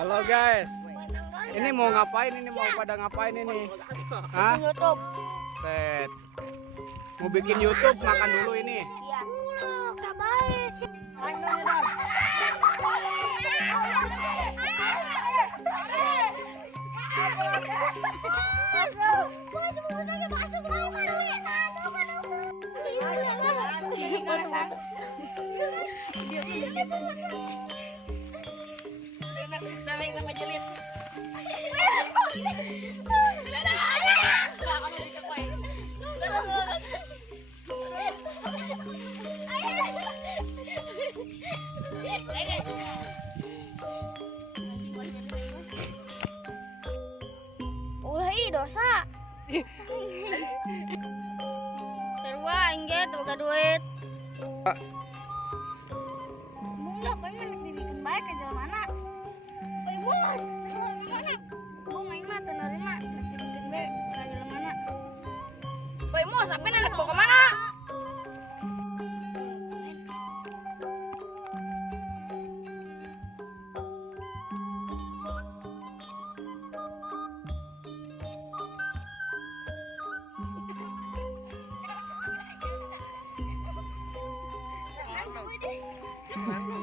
Halo guys, ini mau ngapain? Ini mau pada ngapain ini? Hah? YouTube. Set. Mau bikin YouTube, makan dulu ini. Iya. Kabarin. Ulah dosa. Terwa engge boga duit. Mula pengen dibikin baik ke jalan mana? Bos, mana? Gua main mah teu nerima dibikin baik ke jalan mana? Boy mau sampai anak bawa ke mana? Mana?